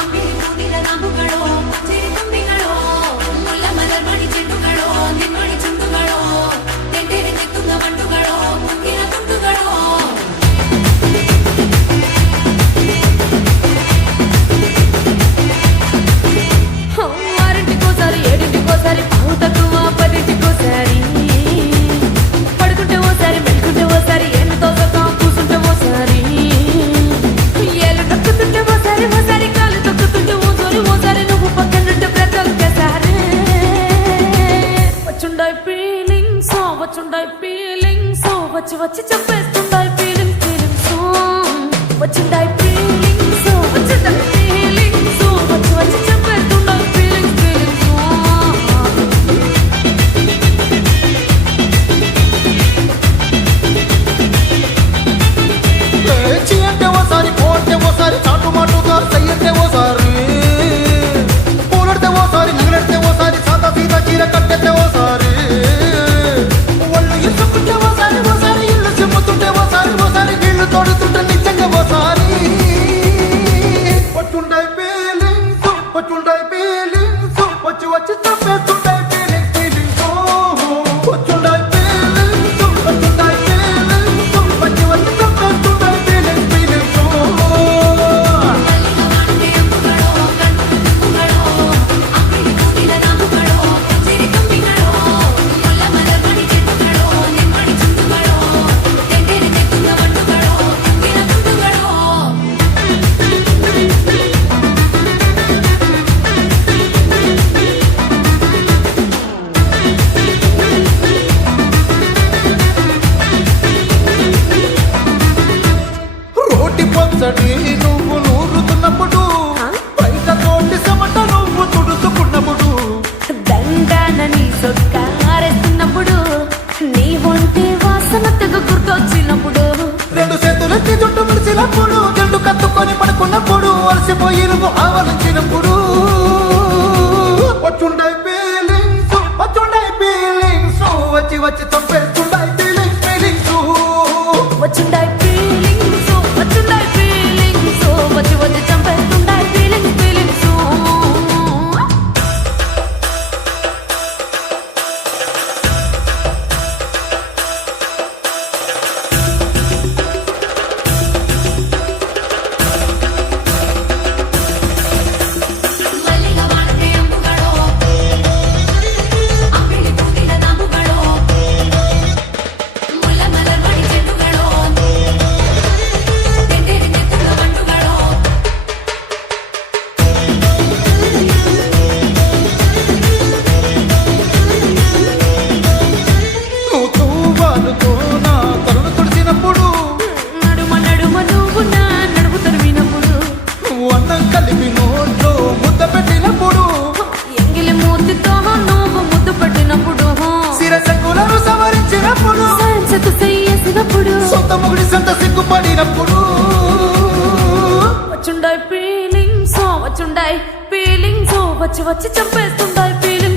ಅಂಗಡಿ ಹೂವಿನ ರಾಮುಗಳು ಪಂಜರಿ ತುಂಬಿಗಳು ಮುಲ್ಲ ಮಲರ್ ಮಣಿ ಚೆಂಡುಗಳು ನಿನ್ನೊಳಿ ಚುಂಡುಗಳು ತೆಂಡೆರೆ ತೆತ್ತುಂಗ ಮಂಡುಗಳು ಮುಂಗಿನ ತುಂಡುಗಳು ఆరింటికోసారి ఏడింటికోసారి పావు తక్కువ పదింటికోసారి పడుకుంటే ఓసారి మెలుకుంటే ఓసారి ఎంతో సగం కూసుంటే ఓసారి ఏళ్ళు తొక్కుతుంటే ఓసారి ఓసారి కాలు తొక్కుతుంటే ఓసారి నువ్వు పక్కనుంటే ప్రతి ఒక్కసారి వచ్చుండాయి ఫీలింగ్స్ వచ్చి వచ్చి చెప్పేస్తుండాయి ఫీలింగ్స్ వచ్చుండాయి ఫీలింగ్స్ వచ్చుండాయి ఫీలింగ్స్ వచ్చి వచ్చి చెప్పేస్తుండాయి ఫీలింగ్స్ లేచి అంటే ఓసారి పోతే ఓసారి చాటు మాటుగా సయ్యంటే ఓసారి పూలడితే ఓసారి నగలడితే ఓసారి సాదా సీదా చీర కట్టెతే ఓసారి ఒళ్ళు ఇసుకుంటే ఓసారి ఓసారి ఇల్లు చిమ్ముతుంటే ఓసారి ఓసారి నీళ్లు తోడుతుంటే నిజంగా ఓసారి వచ్చుండాయి ఫీలింగ్స్ వచ్చి వచ్చి చంపేస్తుంటాయి ఫీలింగ్స్ వచ్చుండాయి ఫీలింగ్స్ వచ్చి వచ్చి చంపేస్తుంటాయి ఫీలింగ్స్ మల్లిగ వాడితే అంబుಗಳು అంగడి హూవిన రాముಗಳು పంజరి ತುಂಬಿಗಳು ಮುಲ್ಲ ಮಲರ್ ಮಣಿ ಚೆಂಡುಗಳು ನಿನ್ನೊಳಿ ಚುಂಡುಗಳು ತೆಂಡೆರೆ ತೆತ್ತುಂಗ ಮಂಡುಗಳು ಮುಂಗಿನ ತುಂಡುಗಳು రోటి పచ్చడి నువ్వు నూరుతున్నప్పుడు బయట తోటి చెమట నువ్వు తుడుచుకున్నప్పుడు దండాన నీ సొక్కారేస్తున్నప్పుడు నీ ఒంటి వాసన తెగ గుర్తొచ్చినప్పుడు రెండు చేతులెత్తి జుట్టు ముడిచినప్పుడు జండు కత్తుకొని పడుకున్నప్పుడు అలసిపోయి నువ్వు ఆవలించినప్పుడు వచ్చుండాయి ఫీలింగ్స్ వచ్చి వచ్చి చంపేస్తుండాయి ఫీలింగ్స్ వచ్చుండాయి ఫీలింగ్స్ వచ్చి వచ్చి చంపేస్తుండాయి ఫీలింగ్స్ మల్లిగ వాడితే అంబుಗಳು అంగడి హూవిನ ರಾಮುಗಳು ಮುಲ್ಲ ಮಲರ್ ಮಣಿ ಚೆಂಡುಗಳು ತೆಂಡೆರೆ ತೆತ್ತುಂಗ ಮಂಡುಗಳು నువ్వు తూవాలుతో నా తరుణ తుడిచినప్పుడు నడుమ నువ్వు నా నడుము తరిమినప్పుడు నువ్వు అన్నం కలిపి నోట్లో ముద్ద పెట్టినప్పుడు ఎంగిలి మూతితో నువ్వు ముద్దు పెట్టినప్పుడు శిరసకులను సవరించినప్పుడు సైన్సెతు చేసినప్పుడు సొంత ముగుడి సంత సిగ్గుపడినప్పుడు వచ్చుండాయి ఫీలింగ్స్ వచ్చి వచ్చి చంపేస్తుండాయి ఫీలింగ్స్